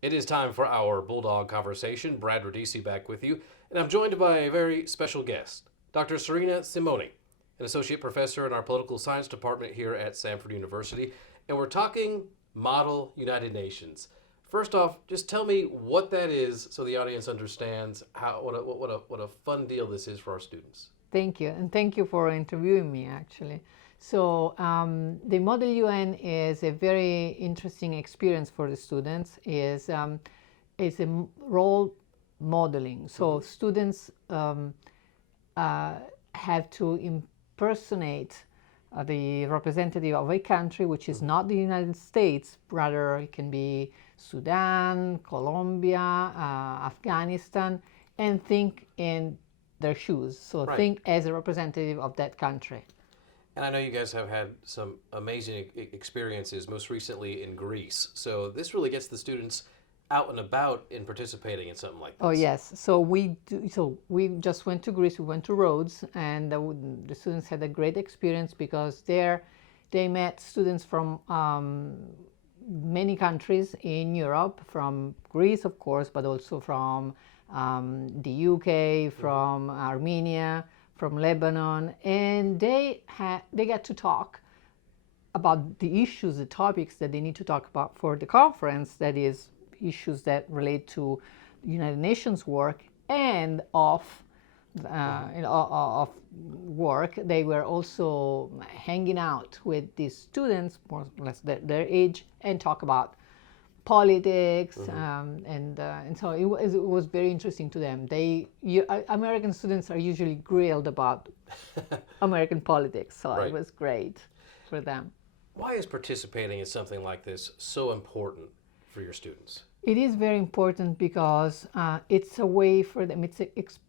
It is time for our Bulldog Conversation. Brad Radice back with you, and I'm joined by a very special guest, Dr. Serena Simoni, an associate professor in our political science department here at Samford University, and we're talking Model United Nations. First off, just tell me what that is so the audience understands what a fun deal this is for our students. Thank you, and thank you for interviewing me, actually. So the Model UN is a very interesting experience for the students. Is a role modeling. So students have to impersonate the representative of a country which is not the United States. Rather, it can be Sudan, Colombia, Afghanistan, and think in their shoes. So Right. think as a representative of that country. And I know you guys have had some amazing experiences, most recently in Greece. So this really gets the students out and about in participating in something like this. Oh yes, so we just went to Greece. We went to Rhodes, and the students had a great experience because there they met students from many countries in Europe, from Greece, of course, but also from the UK, from Armenia, from Lebanon, and they got to talk about the issues, the topics that they need to talk about for the conference. That is, issues that relate to United Nations work and of work. They were also hanging out with these students, more or less their age, and talk about politics, and so it was very interesting to them. American students are usually grilled about American politics, so Right. it was great for them. Why is participating in something like this so important for your students? It is very important because it's a way for them. It's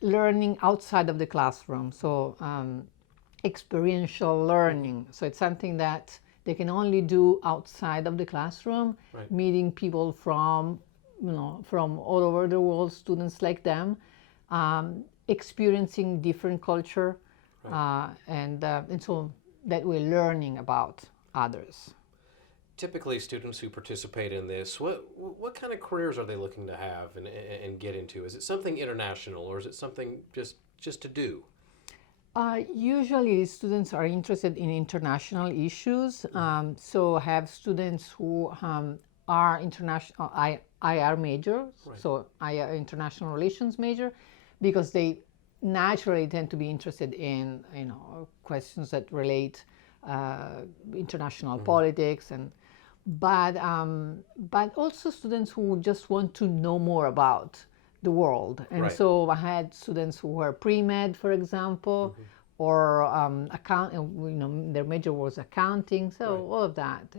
learning outside of the classroom, so experiential learning. So it's something that they can only do outside of the classroom, Right. meeting people from from all over the world, students like them, experiencing different culture, and so that we're learning about others. Typically, students who participate in this, what kind of careers are they looking to have and get into? Is it something international, or is it something just to do? Usually, students are interested in international issues. So, I have students who are international IR majors, Right. so IR international relations major, because they naturally tend to be interested in questions that relate international politics and. But also students who just want to know more about the world. And Right. so I had students who were pre-med, for example, or their major was accounting. So Right. all of that.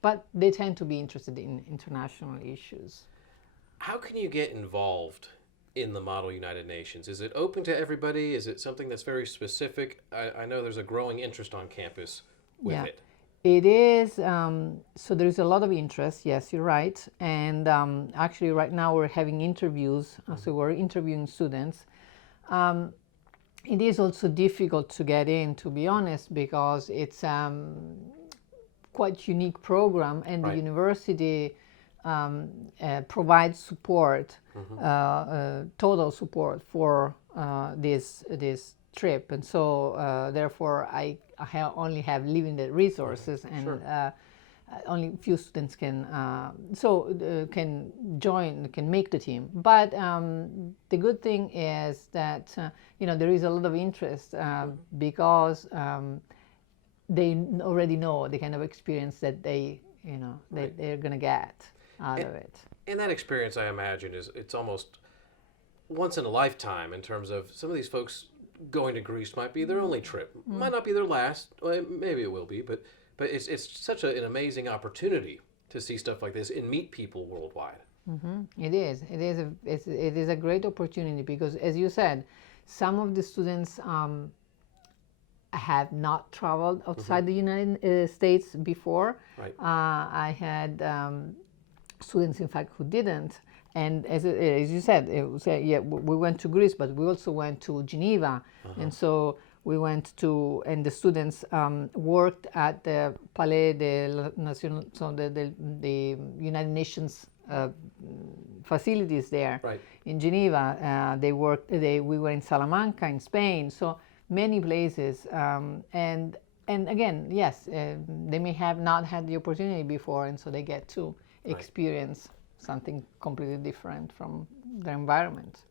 But they tend to be interested in international issues. How can you get involved in the Model United Nations? Is it open to everybody? Is it something that's very specific? I know there's a growing interest on campus with Yeah. it. It is, so there is a lot of interest, yes, you're right. And actually right now we're having interviews, so we're interviewing students. It is also difficult to get in, to be honest, because it's quite unique program, and Right. the university provides support, total support for this trip, and so therefore I only have limited resources, and Sure. only few students can can join, can make the team. But the good thing is that there is a lot of interest because they already know the kind of experience that Right. they're gonna get out of it. And that experience, I imagine, it's almost once in a lifetime in terms of some of these folks going to Greece might be their only trip, might not be their last. Well, maybe it will be, but it's such an amazing opportunity to see stuff like this and meet people worldwide. It is. It is a great opportunity because, as you said, some of the students have not traveled outside the United States before. Right. I had students, in fact, who didn't. And as you said, we went to Greece, but we also went to Geneva. And so We went to, and the students worked at the Palais de Nations, so the United Nations facilities there Right. in Geneva. They worked. We were in Salamanca in Spain. So many places. And again, yes, they may have not had the opportunity before, and so they get to experience something completely different from their environment.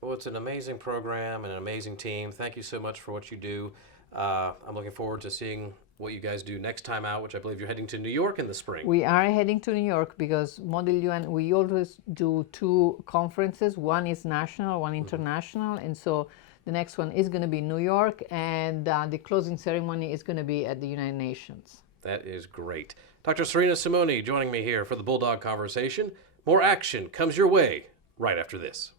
Well, it's an amazing program and an amazing team. Thank you so much for what you do. I'm looking forward to seeing what you guys do next time out, which I believe you're heading to New York in the spring. We are heading to New York because Model UN, we always do 2 conferences. One is national, one international. And so the next one is going to be New York, and the closing ceremony is going to be at the United Nations. That is great. Dr. Serena Simoni joining me here for the Bulldog Conversation. More action comes your way right after this.